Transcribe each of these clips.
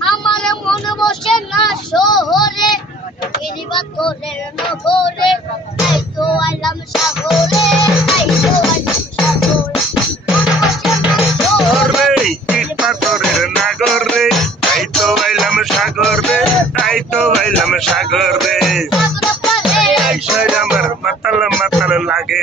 আমার মন বসে না শহরে। গিরিবা তোরের নগরে। তাই তো আইলাম সাগরে। তাই তো আইলাম সাগরে। বসে না শহরে। রে তাই তো সাগর। তাই তো সাগর। আমার মাতাল মাতাল লাগে।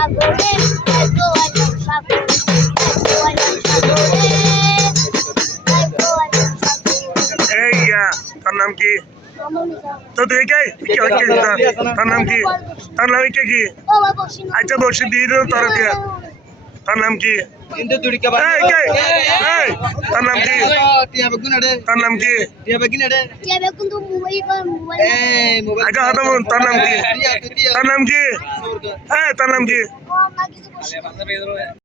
সাগরে আইলাম সাগরে আইলাম সাগরে আইলাম সাগরে এই তার নাম কি? তো তুই কে কি তার নাম কি? তার নাম কে? আচ্ছা বসে দিয়ে দিল তোর দিয়া তার নাম কি? তার নাম কি? তার নাম কি? আচ্ছা হাতে তার নাম কি? তার নাম কি? এই তার নাম কি?